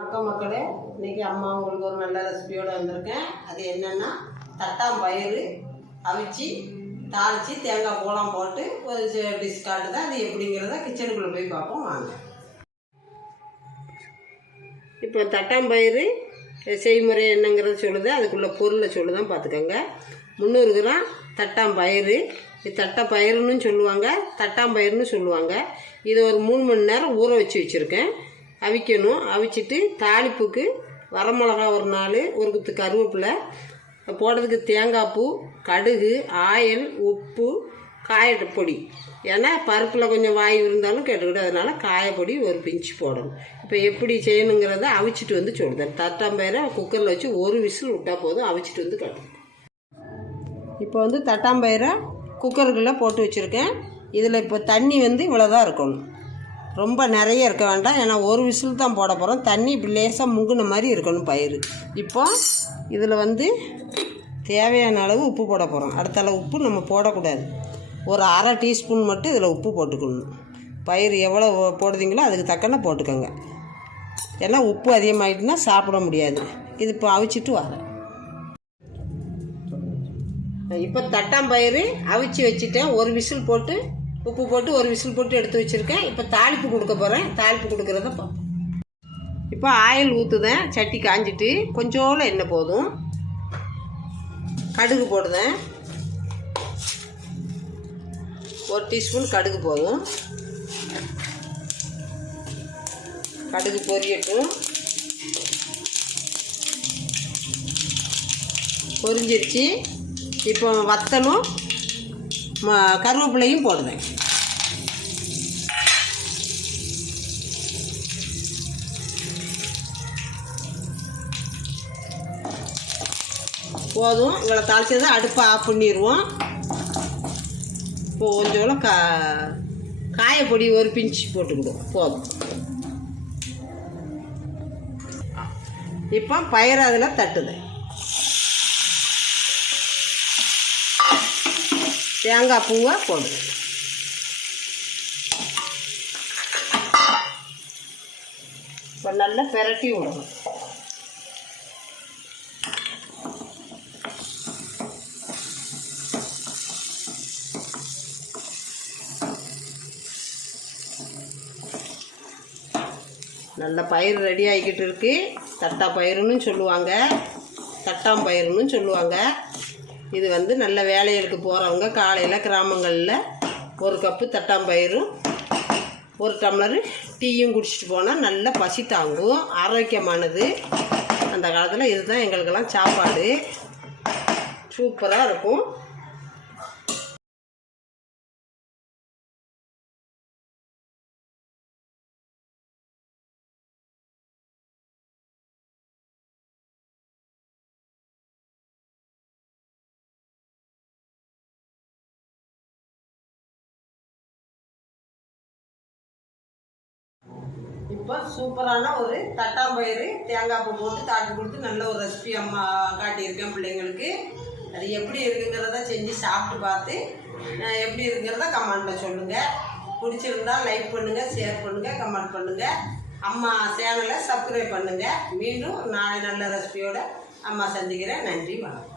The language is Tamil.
வணக்கம் மக்களே, இன்றைக்கி அம்மா உங்களுக்கு ஒரு நல்ல ரெசிபியோடு வந்திருக்கேன். அது என்னென்னா தட்டாம்பயிறு அவிச்சு தாளித்து தேங்காய் பூலாம் போட்டு ஒரு டிஷ் காட்டுதான். அது எப்படிங்கிறத கிச்சனுக்குள்ளே போய் பார்ப்போம் வாங்க. இப்போ தட்டாம்பயிறு செய்முறை என்னங்கிறத சொல்லுது, அதுக்குள்ளே பொருளை சொல்லுதான் பார்த்துக்கோங்க. 300 கிராம் தட்டாம்பயிறு, இது தட்டைப்பயிறுன்னு சொல்லுவாங்க, தட்டாம்பயிறுன்னு சொல்லுவாங்க. இதை ஒரு 3 மணி நேரம் ஊற வச்சுருக்கேன். அவிக்கணும். அவிச்சிட்டு தாளிப்புக்கு வரமிளகா ஒரு 4, ஒரு குத்து கருவேப்பிலை போடுறதுக்கு தேங்காய் பூ, கடுகு, ஆயில், உப்பு, காயப்பொடி. ஏன்னா பருப்பில் கொஞ்சம் வாயு இருந்தாலும் கேட்டுக்கிட்டு, அதனால் காயப்பொடி ஒரு பிஞ்சு போடணும். இப்போ எப்படி செய்யணுங்கிறத அவிச்சிட்டு வந்து சொல்லுதேன். தட்டாம்பயிரை குக்கரில் வச்சு ஒரு விசில் விட்டால் போதும், அவிச்சிட்டு வந்து கட்டணும். இப்போ வந்து தட்டாம்பயிரை குக்கருக்குள்ளே போட்டு வச்சுருக்கேன். இதில் இப்போ தண்ணி வந்து இவ்வளோதான் இருக்கணும், ரொம்ப நிறைய இருக்க வேண்டாம். ஏன்னா ஒரு விசில் தான் போட போகிறோம். தண்ணி இப்படி லேசாக முங்குன மாதிரி இருக்கணும் பயிறு. இப்போ இதில் வந்து தேவையான அளவு உப்பு போட போகிறோம். அடுத்த அளவு உப்பு நம்ம போடக்கூடாது, ஒரு அரை டீஸ்பூன் மட்டும் இதில் உப்பு போட்டுக்கணும். பயிறு எவ்வளோ போடுறீங்களோ அதுக்கு தக்கன போட்டுக்கோங்க. ஏன்னா உப்பு அதிகமாகிட்டுனா சாப்பிட முடியாது. இது இப்போ அவிச்சிட்டு வரேன். இப்போ தட்டாம்பயிறு அவிச்சு வச்சுட்டேன். ஒரு விசில் போட்டு உப்பு போட்டு ஒரு விசில் போட்டு எடுத்து வச்சுருக்கேன். இப்போ தாளிப்பு கொடுக்க போகிறேன். தாளிப்பு கொடுக்குறத பார்ப்போம். இப்போ ஆயில் ஊற்றுதேன். சட்டி காஞ்சிட்டு கொஞ்சோண்டு எண்ணெய் போதும். கடுகு போடுதேன், 1 டீஸ்பூன் கடுகு போதும். கடுகு பொரியட்டும். பொரிஞ்சிருச்சு. இப்போ வத்தலும் கருவேப்பிலையும் போடுவேன். போதும். இவ்வளோ தாளிச்சதை அடுப்பை ஆஃப் பண்ணிடுவோம். இப்போ கொஞ்சம் காயப்பொடி ஒரு பிஞ்சு போட்டுக்கிடுவோம், போதும். இப்போ பயிரை அதில் தட்டுதேன். தேங்காய் பூவை போடுவேன். இப்போ நல்லா பெரட்டி விடணும். நல்ல பயிர் ரெடி ஆகிக்கிட்டு இருக்கு. தட்டாம்பயிறுன்னு சொல்லுவாங்க, தட்டாம்பயிறுன்னு சொல்லுவாங்க. இது வந்து நல்ல வேலைகளுக்கு போகிறவங்க காலையில் கிராமங்களில் 1 கப்பு தட்டாம்பயிரும் 1 டம்ளர் டீயும் குடிச்சிட்டு போனால் நல்ல பசி தாங்கும், ஆரோக்கியமானது. அந்த காலத்தில் இதுதான் எங்களுக்கெல்லாம் சாப்பாடு. சூப்பராக இருக்கும். இப்போ சூப்பரான ஒரு தட்டாம்பயிறு தேங்காய் பூ போட்டு தாட்டி கொடுத்து நல்ல ஒரு ரெசிபி அம்மா காட்டியிருக்கேன் பிள்ளைங்களுக்கு. அது எப்படி இருக்குங்கிறத செஞ்சு சாப்பிட்டு பார்த்து எப்படி இருக்குங்கிறத கமெண்ட்டில் சொல்லுங்கள். பிடிச்சிருந்தா லைக் பண்ணுங்கள், ஷேர் பண்ணுங்கள், கமெண்ட் பண்ணுங்கள். அம்மா சேனலை சப்ஸ்கிரைப் பண்ணுங்கள். மீண்டும் நாளை நல்ல ரெசிபியோடு அம்மா சந்திக்கிறேன். நன்றி, வணக்கம்.